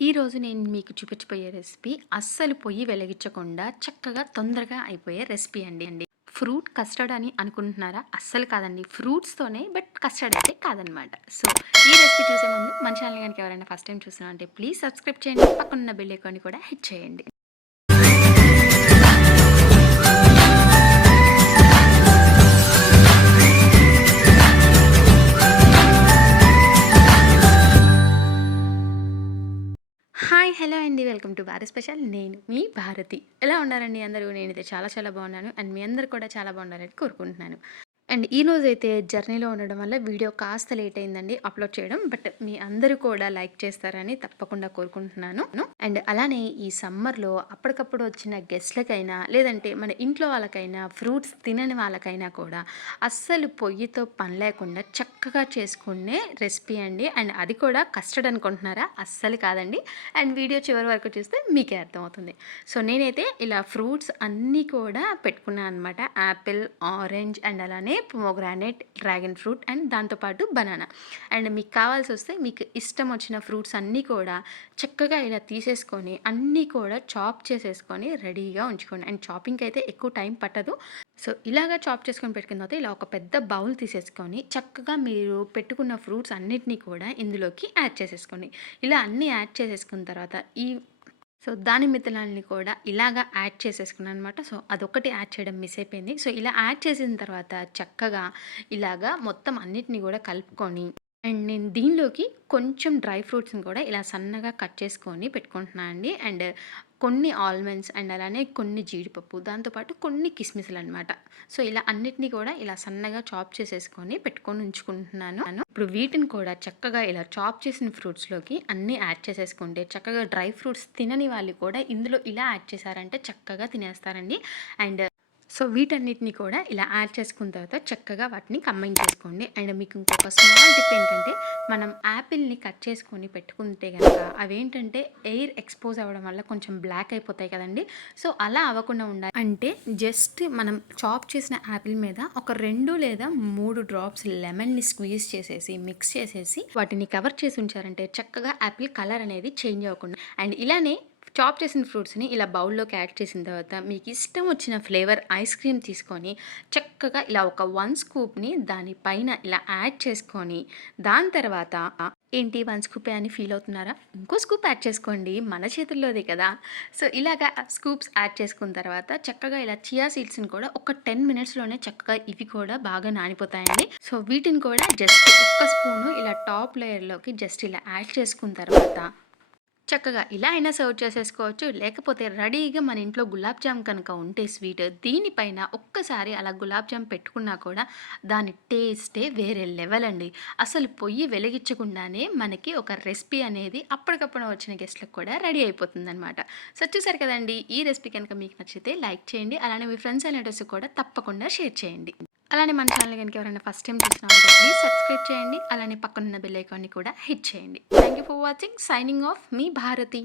ఈరోజు నేను మీకు చూపించబోయే రెసిపీ అస్సలు పొయ్యి వెలిగించకుండా చక్కగా తొందరగా అయిపోయే రెసిపీ అండి. అండి ఫ్రూట్ కస్టర్డ్ అని అనుకుంటున్నారా? అస్సలు కాదండి. ఫ్రూట్స్తోనే బట్ కస్టర్డ్ అయితే కాదనమాట. సో ఈ రెసిపీ చూసే ముందు మన ఛానల్ కనుక ఎవరైనా ఫస్ట్ టైం చూస్తున్నా అంటే ప్లీజ్ సబ్స్క్రైబ్ చేయండి. పక్కన బెల్ అకౌంట్ కూడా హిట్ చేయండి. హలో అండి వెల్కమ్ టు భారత్ స్పెషల్. నేను మీ భారతి. ఎలా ఉన్నారండి అందరూ? నేనైతే చాలా చాలా బాగున్నాను. అండ్ మీ అందరు కూడా చాలా బాగున్నారని కోరుకుంటున్నాను. అండ్ ఈ రోజు అయితే జర్నీలో ఉండడం వల్ల వీడియో కాస్త లేట్ అయిందండి అప్లోడ్ చేయడం. బట్ మీ అందరూ కూడా లైక్ చేస్తారని తప్పకుండా కోరుకుంటున్నాను. అండ్ అలానే ఈ సమ్మర్లో అప్పటికప్పుడు వచ్చిన గెస్ట్లకైనా లేదంటే మన ఇంట్లో వాళ్ళకైనా ఫ్రూట్స్ తినని వాళ్ళకైనా కూడా అస్సలు పొయ్యితో పని లేకుండా చక్కగా చేసుకునే రెసిపీ అండి. అండ్ అది కూడా కస్టర్డ్ అనుకుంటున్నారా? అస్సలు కాదండి. అండ్ వీడియో చివరి వరకు చూస్తే మీకే అర్థమవుతుంది. సో నేనైతే ఇలా ఫ్రూట్స్ అన్నీ కూడా పెట్టుకున్నాను అనమాట యాపిల్ ఆరెంజ్ అండ్ అలానే పొమోగ్రానైట్ డ్రాగన్ ఫ్రూట్ అండ్ దాంతోపాటు బనానా అండ్ మీకు కావాల్సి వస్తే మీకు ఇష్టం వచ్చిన ఫ్రూట్స్ అన్నీ కూడా చక్కగా ఇలా తీసేసుకొని అన్నీ కూడా చాప్ చేసేసుకొని రెడీగా ఉంచుకోండి. అండ్ చాపింగ్కి అయితే ఎక్కువ టైం పట్టదు. సో ఇలాగా చాప్ చేసుకొని పెట్టుకున్న తర్వాత ఇలా ఒక పెద్ద బౌల్ తీసేసుకొని చక్కగా మీరు పెట్టుకున్న ఫ్రూట్స్ అన్నిటినీ కూడా ఇందులోకి యాడ్ చేసేసుకోండి. ఇలా అన్నీ యాడ్ చేసేసుకున్న తర్వాత ఈ సో దాని మిథలాన్ని కూడా ఇలాగా యాడ్ చేసేసుకున్నాను అనమాట సో అదొకటి యాడ్ చేయడం మిస్ అయిపోయింది. సో ఇలా యాడ్ చేసిన తర్వాత చక్కగా ఇలాగా మొత్తం అన్నిటిని కూడా కలుపుకొని అండ్ నేను దీనిలోకి కొంచెం డ్రై ఫ్రూట్స్ని కూడా ఇలా సన్నగా కట్ చేసుకొని పెట్టుకుంటున్నాను అండి. అండ్ కొన్ని ఆల్మండ్స్ అండ్ అలానే కొన్ని జీడిపప్పు దాంతోపాటు కొన్ని కిస్మిస్లు అనమాట సో ఇలా అన్నిటినీ కూడా ఇలా సన్నగా చాప్ చేసేసుకొని పెట్టుకొని ఉంచుకుంటున్నాను. ఇప్పుడు వీటిని కూడా చక్కగా ఇలా చాప్ చేసిన ఫ్రూట్స్లోకి అన్నీ యాడ్ చేసేసుకుంటే చక్కగా డ్రై ఫ్రూట్స్ తినని వాళ్ళు కూడా ఇందులో ఇలా యాడ్ చేశారంటే చక్కగా తినేస్తారండి. అండ్ సో వీటన్నిటిని కూడా ఇలా యాడ్ చేసుకున్న తర్వాత చక్కగా వాటిని కంబైన్ చేసుకోండి. అండ్ మీకు ఇంకొక స్మాల్ టిప్ ఏంటంటే మనం యాపిల్ని కట్ చేసుకొని పెట్టుకుంటే కనుక అవేంటంటే ఎయిర్ ఎక్స్పోజ్ అవ్వడం వల్ల కొంచెం బ్లాక్ అయిపోతాయి కదండి. సో అలా అవ్వకుండా ఉండాలి. అంటే జస్ట్ మనం చాప్ చేసిన యాపిల్ మీద ఒక రెండు లేదా మూడు డ్రాప్స్ లెమన్ని స్క్వీజ్ చేసేసి మిక్స్ చేసేసి వాటిని కవర్ చేసి ఉంచారంటే చక్కగా యాపిల్ కలర్ అనేది చేంజ్ అవ్వకుండా. అండ్ ఇలానే చాప్ చేసిన ఫ్రూట్స్ని ఇలా బౌల్లోకి యాడ్ చేసిన తర్వాత మీకు ఇష్టం వచ్చిన ఫ్లేవర్ ఐస్ క్రీమ్ తీసుకొని చక్కగా ఇలా ఒక వన్ స్కూప్ని దానిపైన ఇలా యాడ్ చేసుకొని దాని తర్వాత ఏంటి వన్ స్కూపే అని ఫీల్ అవుతున్నారా? ఇంకో స్కూప్ యాడ్ చేసుకోండి. మన చేతుల్లోదే కదా. సో ఇలాగా స్కూప్స్ యాడ్ చేసుకున్న తర్వాత చక్కగా ఇలా చియా సీడ్స్ని కూడా ఒక టెన్ మినిట్స్లోనే చక్కగా ఇవి కూడా బాగా నానిపోతాయండి. సో వీటిని కూడా జస్ట్ ఒక్క స్పూను ఇలా టాప్ లేయర్లోకి జస్ట్ ఇలా యాడ్ చేసుకున్న తర్వాత చక్కగా ఇలా అయినా సర్వ్ చేసేసుకోవచ్చు. లేకపోతే రెడీగా మన ఇంట్లో గులాబ్ జామ్ కనుక ఉంటే స్వీట్ దీనిపైన ఒక్కసారి అలా గులాబ్ జామ్ పెట్టుకున్నా కూడా దాని టేస్టే వేరే లెవెల్ అండి. అసలు పొయ్యి వెలిగించకుండానే మనకి ఒక రెసిపీ అనేది అప్పటికప్పుడు వచ్చిన గెస్ట్లకు కూడా రెడీ అయిపోతుంది అనమాట సో చూసారు కదండి ఈ రెసిపీ కనుక మీకు నచ్చితే లైక్ చేయండి. అలానే మీ ఫ్రెండ్స్ అనేటర్స్ కూడా తప్పకుండా షేర్ చేయండి. అలానే మన ఛానల్ కనుక ఎవరైనా ఫస్ట్ టైం చూసినామంటే ప్లీజ్ సబ్స్క్రైబ్ చేయండి. అలానే పక్కనున్న బెల్ ఐకాన్ని కూడా హిట్ చేయండి. Thank you for watching signing off me Bharati.